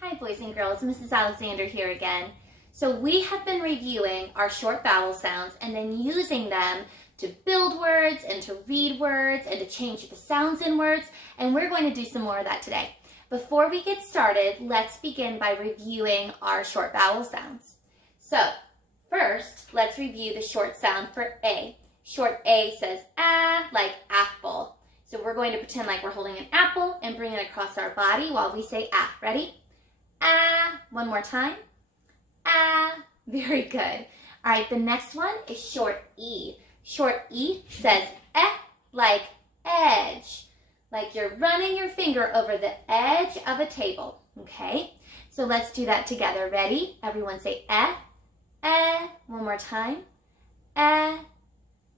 Hi boys and girls, Mrs. Alexander here again. So we have been reviewing our short vowel sounds and then using them to build words and to read words and to change the sounds in words, and we're going to do some more of that today. Before we get started, let's begin by reviewing our short vowel sounds. So first, let's review the short sound for A. Short A says ah, like apple. So we're going to pretend like we're holding an apple and bring it across our body while we say ah. Ready? Ah. One more time. Ah. Very good. All right, the next one is short E. Short E says eh, like edge. Like you're running your finger over the edge of a table. Okay? So let's do that together. Ready? Everyone say eh, eh. One more time. Eh.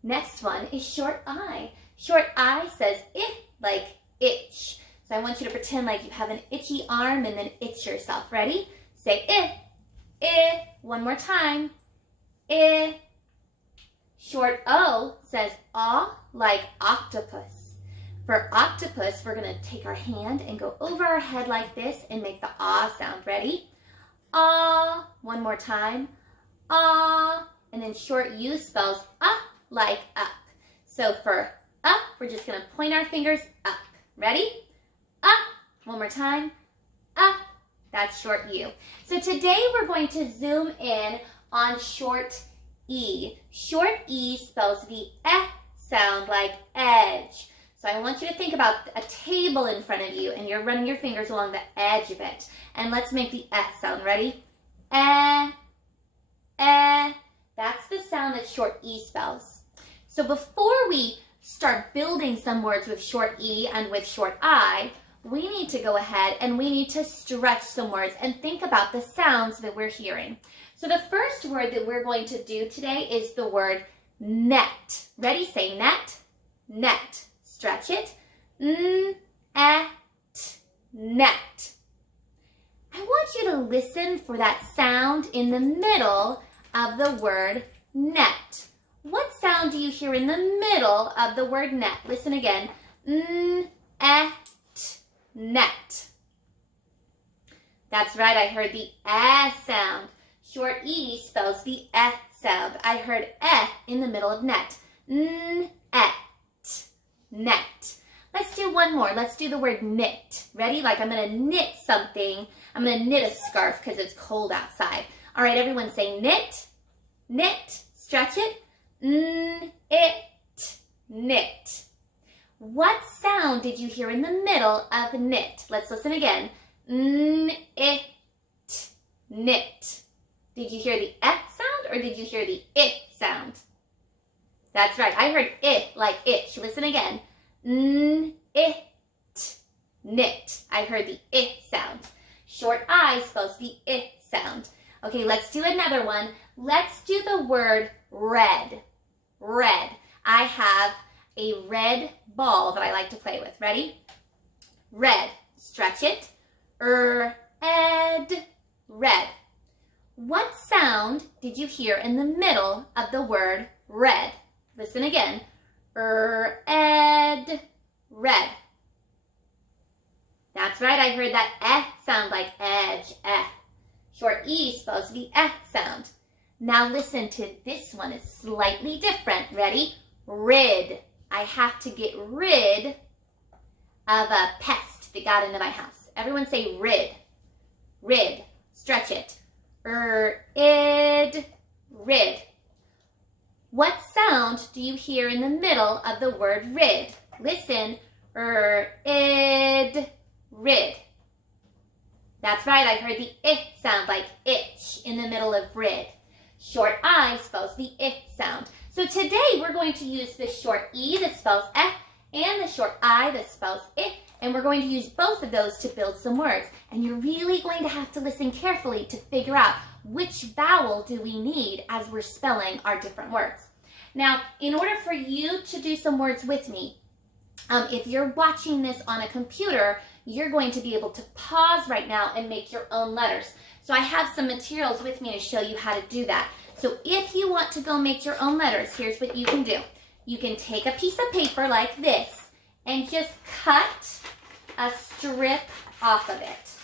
Next one is short I. Short I says eh, like itch. So I want you to pretend like you have an itchy arm and then itch yourself. Ready? Say eh, eh. One more time. Eh. Short O says aw, like octopus. For octopus, we're going to take our hand and go over our head like this and make the ah sound. Ready? Ah. One more time. Ah. And then short U spells up, like up. So for up, we're just going to point our fingers up. Ready? Up. One more time. Up. That's short U. So today we're going to zoom in on short E. Short E spells the eh sound like edge. So I want you to think about a table in front of you and you're running your fingers along the edge of it. And let's make the eh sound. Ready? Eh, eh. That's the sound that short E spells. So before we start building some words with short E and with short I, we need to go ahead and we need to stretch some words and think about the sounds that we're hearing. So the first word that we're going to do today is the word net. Ready? Say net, net. Stretch it. Net. I want you to listen for that sound in the middle of the word net. What sound do you hear in the middle of the word net? Listen again. Net. That's right, I heard the eh sound. Short E spells the eh sound. I heard eh in the middle of net. Net. Let's do one more. Let's do the word knit. Ready? Like I'm going to knit something. I'm going to knit a scarf because it's cold outside. All right, everyone say knit, knit. Stretch it. Knit. What sound did you hear in the middle of knit? Let's listen again. Knit. Did you hear the eh sound or did you hear the it sound? That's right. I heard it like itch. Listen again. Knit. I heard the it sound. Short I spells the it sound. Okay, let's do another one. Let's do the word red. Red. I have a red ball that I like to play with. Ready? Red. Stretch it. Ed. Red. What sound did you hear in the middle of the word red? Listen again. Ed. Red. That's right. I heard that eh sound like edge. Eh. Short E spells the eh sound. Now listen to this one. It's slightly different. Ready? Rid. I have to get rid of a pest that got into my house. Everyone say rid. Rid. Stretch it. Rid. What sound do you hear in the middle of the word rid? Listen. Rid. That's right. I heard the it sound like itch in the middle of rid. Short I spells the it sound. So today we're going to use the short E that spells eh and the short I that spells it, and we're going to use both of those to build some words. And you're really going to have to listen carefully to figure out which vowel do we need as we're spelling our different words. Now, in order for you to do some words with me, if you're watching this on a computer, you're going to be able to pause right now and make your own letters. So I have some materials with me to show you how to do that. So if you want to go make your own letters, here's what you can do. You can take a piece of paper like this and just cut a strip off of it.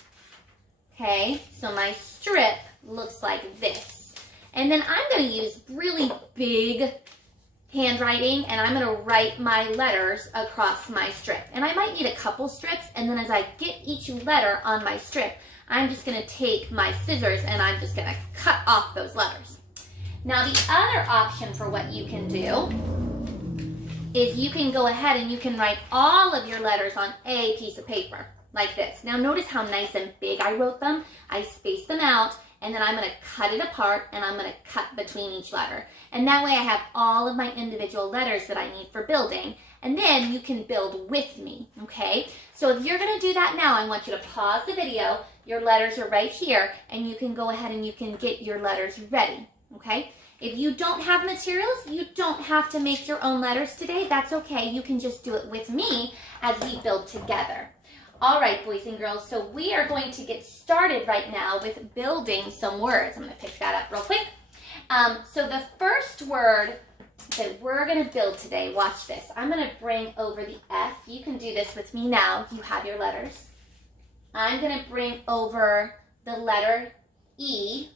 Okay, so my strip looks like this. And then I'm going to use really big handwriting, and I'm going to write my letters across my strip. And I might need a couple strips, and then as I get each letter on my strip, I'm just going to take my scissors and I'm just going to cut off those letters. Now the other option for what you can do is you can go ahead and you can write all of your letters on a piece of paper like this. Now notice how nice and big I wrote them. I spaced them out, and then I'm going to cut it apart and I'm going to cut between each letter. And that way I have all of my individual letters that I need for building. And then you can build with me, okay? So if you're going to do that now, I want you to pause the video. Your letters are right here, and you can go ahead and you can get your letters ready, okay? If you don't have materials, you don't have to make your own letters today. That's okay. You can just do it with me as we build together. All right, boys and girls, so we are going to get started right now with building some words. I'm going to pick that up real quick. So the first word that we're going to build today, watch this. I'm going to bring over the F. You can do this with me now if you have your letters. I'm going to bring over the letter E,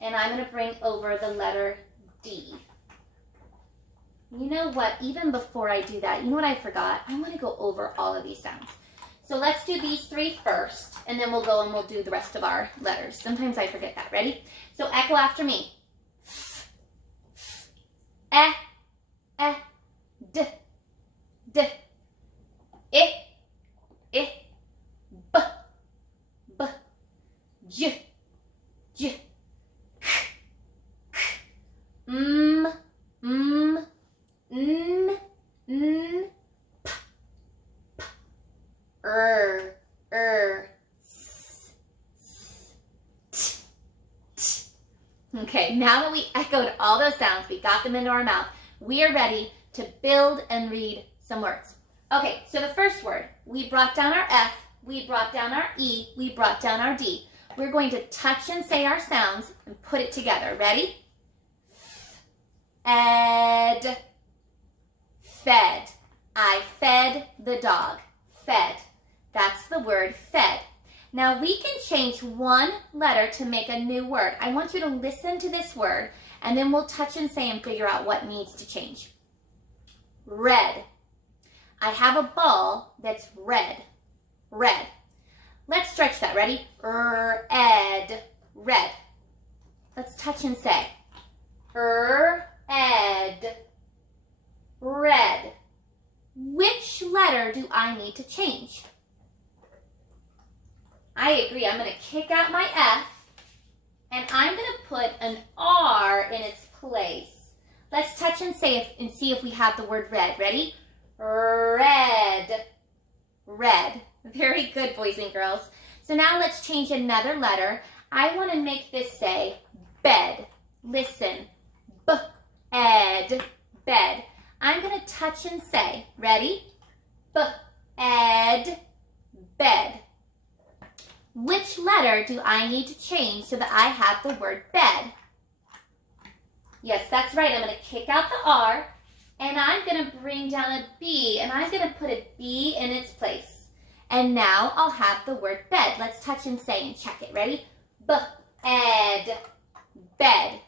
and I'm going to bring over the letter D. You know what? Even before I do that, you know what I forgot? I want to go over all of these sounds. So let's do these three first, and then we'll go and we'll do the rest of our letters. Sometimes I forget that. Ready? So echo after me. Eh, d, d, I, b, j, j, k, m, n, p, s, t, t. Okay, now that we echoed all those sounds, we got them into our mouth, we are ready to build and read some words. Okay, so the first word, we brought down our F, we brought down our E, we brought down our D. We're going to touch and say our sounds and put it together. Ready? Ed, fed. I fed the dog. Fed. That's the word fed. Now we can change one letter to make a new word. I want you to listen to this word, and then we'll touch and say and figure out what needs to change. Red. I have a ball that's red. Red. Let's stretch that. Ready? Ed. Red. Let's touch and say. Ed. Red. Which letter do I need to change? I agree. I'm going to kick out my F, and I'm going to put an R in its place. Let's touch and say and see if we have the word red. Ready? Red. Red. Very good, boys and girls. So now let's change another letter. I want to make this say bed. Listen. B-ed. Bed. I'm going to touch and say. Ready? B-ed. Bed. Which letter do I need to change so that I have the word bed? Yes, that's right. I'm going to kick out the R, and I'm going to bring down a B, and I'm going to put a B in its place. And now I'll have the word bed. Let's touch and say and check it. Ready? B-ed. Bed.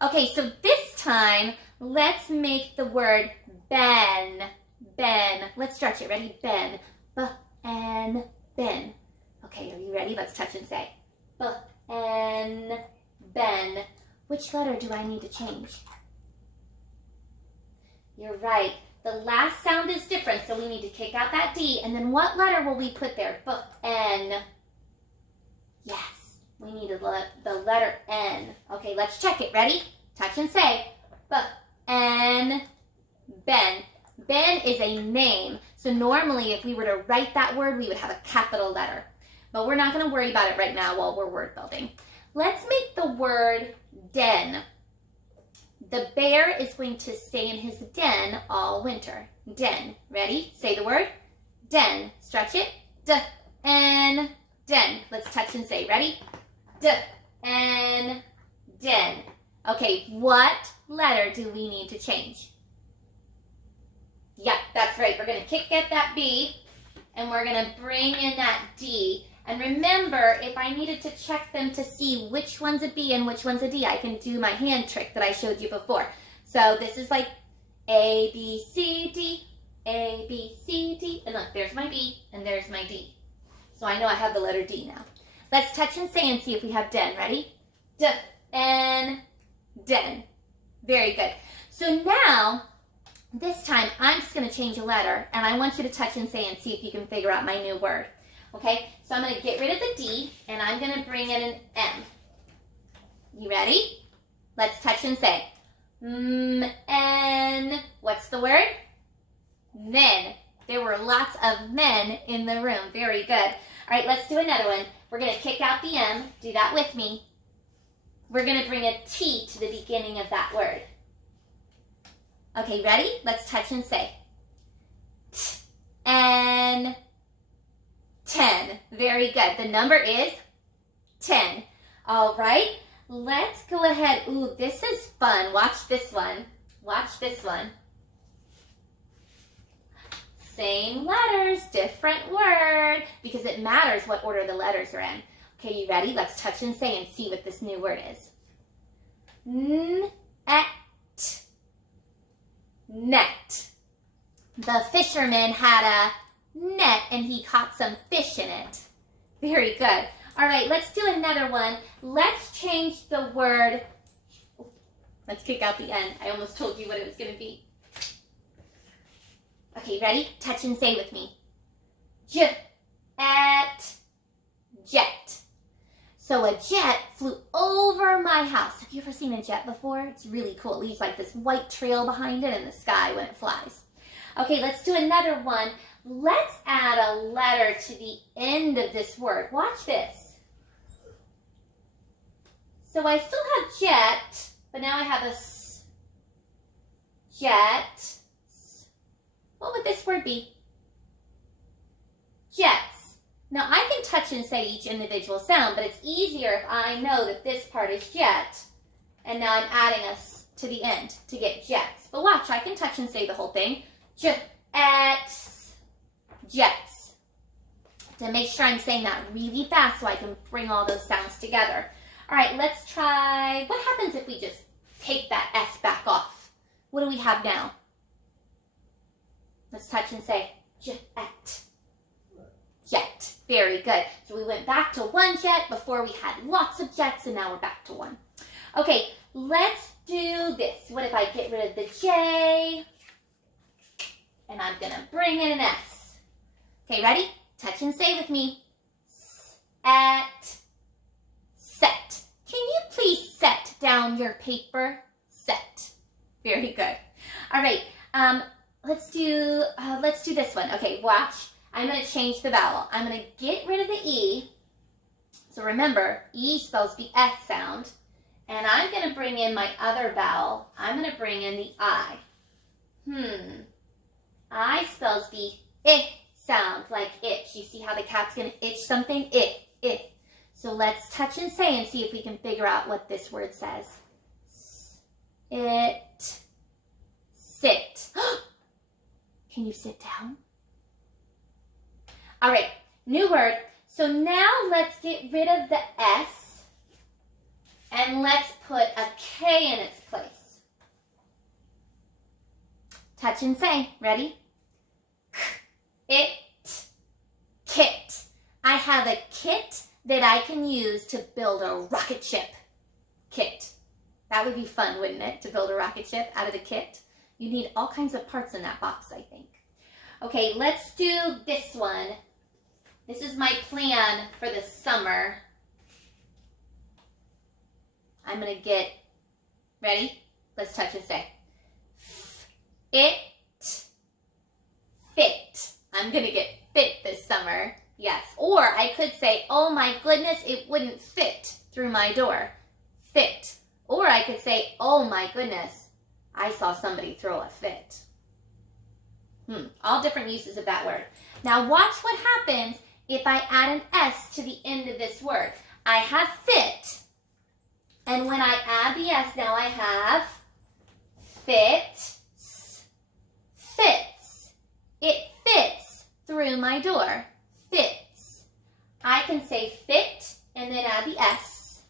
Okay, so this time, let's make the word ben. Ben. Let's stretch it. Ready? Ben. B-en. Ben. Okay, are you ready? Let's touch and say. B-en. Ben. Which letter do I need to change? You're right. The last sound is different, so we need to kick out that D. And then what letter will we put there? B-en. Yes, we need the letter N. Okay, let's check it. Ready? Touch and say. B-en. Ben. Ben is a name. So normally if we were to write that word, we would have a capital letter. But we're not going to worry about it right now while we're word building. Let's make the word den. The bear is going to stay in his den all winter. Den. Ready? Say the word. Den. Stretch it. D-en. Den. Let's touch and say. Ready? D-en. Den. Okay, what letter do we need to change? Yep, that's right. We're going to kick at that B, and we're going to bring in that D. And remember, if I needed to check them to see which one's a B and which one's a D, I can do my hand trick that I showed you before. So this is like A, B, C, D, A, B, C, D. And look, there's my B and there's my D. So I know I have the letter D now. Let's touch and say and see if we have den. Ready? D, N, den. Very good. So now, this time, I'm just going to change a letter, and I want you to touch and say and see if you can figure out my new word. Okay? So I'm going to get rid of the D, and I'm going to bring in an M. You ready? Let's touch and say. N. What's the word? Men. There were lots of men in the room. Very good. All right, let's do another one. We're going to kick out the M. Do that with me. We're going to bring a T to the beginning of that word. Okay, ready? Let's touch and say. T-N. 10. Very good. The number is 10. All right, let's go ahead. Ooh, this is fun. Watch this one. Watch this one. Same letters, different word, because it matters what order the letters are in. Okay, you ready? Let's touch and say and see what this new word is. Net. Net. The fisherman had a net and he caught some fish in it. Very good. All right, let's do another one. Let's change the word. Let's kick out the N. I almost told you what it was going to be. Okay, ready? Touch and say with me. Jet. Jet. So a jet flew over my house. Have you ever seen a jet before? It's really cool. It leaves like this white trail behind it in the sky when it flies. Okay, let's do another one. Let's add a letter to the end of this word. Watch this. So I still have jet, but now I have a S. Jet. What would this word be? Jets. Now I can touch and say each individual sound, but it's easier if I know that this part is jet, and now I'm adding a S to the end to get jets. But watch, I can touch and say the whole thing. Jets. Jets. To make sure I'm saying that really fast so I can bring all those sounds together. All right, let's try. What happens if we just take that S back off? What do we have now? Let's touch and say jet. Jet. Very good. So we went back to one jet. Before we had lots of jets, and now we're back to one. Okay, let's do this. What if I get rid of the J? And I'm going to bring in an S. Okay, ready? Touch and say with me. Set. Can you please set down your paper? Set. Very good. All right, let's do this one. Okay, watch. I'm going to change the vowel. I'm going to get rid of the E. So remember, E spells the S sound. And I'm going to bring in my other vowel. I'm going to bring in the I. I spells the I sound, like itch. You see how the cat's going to itch something? It. So let's touch and say and see if we can figure out what this word says. It. Sit. Can you sit down? All right, new word. So now let's get rid of the S and let's put a K in its place. Touch and say. Ready? It. Kit. I have a kit that I can use to build a rocket ship. Kit. That would be fun, wouldn't it, to build a rocket ship out of the kit? You need all kinds of parts in that box, I think. Okay, let's do this one. This is my plan for the summer. I'm going to get, ready? Let's touch and say. It. Fit. I'm going to get fit this summer. Yes. Or I could say, oh my goodness, it wouldn't fit through my door. Fit. Or I could say, oh my goodness, I saw somebody throw a fit. All different uses of that word. Now watch what happens if I add an S to the end of this word. I have fit. And when I add the S, now I have fit. Fits. It fits through through my door. Fits. I can say fit and then add the S.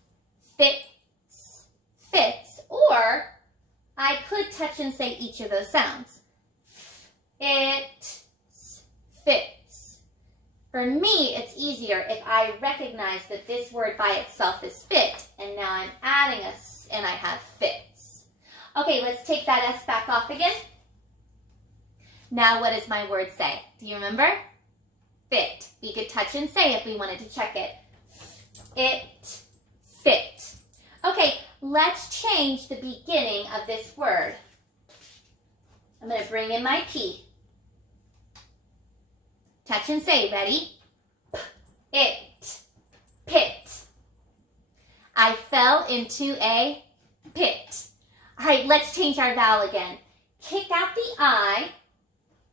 Fits. Fits. Or I could touch and say each of those sounds. It fits. For me, it's easier if I recognize that this word by itself is fit, and now I'm adding a S and I have fits. Okay, let's take that S back off again. Now what does my word say? Do you remember? Fit. We could touch and say if we wanted to check it. It fit. Okay, let's change the beginning of this word. I'm going to bring in my P. Touch and say, ready? It, pit. I fell into a pit. All right, let's change our vowel again. Kick out the I,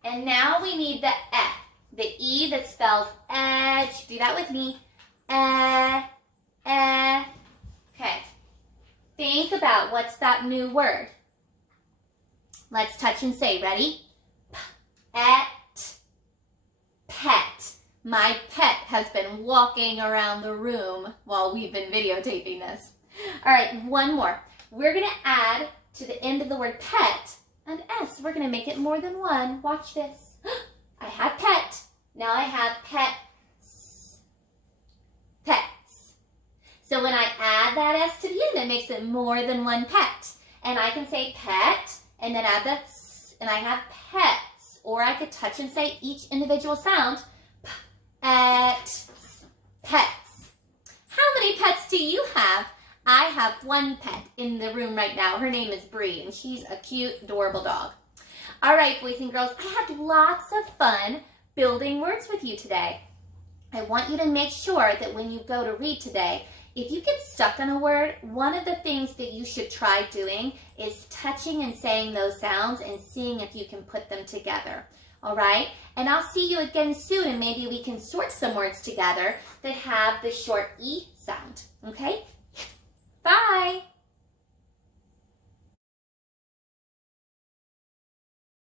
and now we need the E. The E that spells edge. Do that with me. Okay. Think about what's that new word. Let's touch and say, ready? Pet. My pet has been walking around the room while we've been videotaping this. All right, one more. We're going to add to the end of the word pet an S. We're going to make it more than one. Watch this. I have pet. Now I have pets. Pets. So when I add that S to the end, it makes it more than one pet. And I can say pet and then add the S, and I have pets. Or I could touch and say each individual sound. Pets. How many pets do you have? I have one pet in the room right now. Her name is Bree, and she's a cute, adorable dog. All right, boys and girls, I had lots of fun building words with you today. I want you to make sure that when you go to read today, if you get stuck on a word, one of the things that you should try doing is touching and saying those sounds and seeing if you can put them together. All right? And I'll see you again soon, and maybe we can sort some words together that have the short E sound.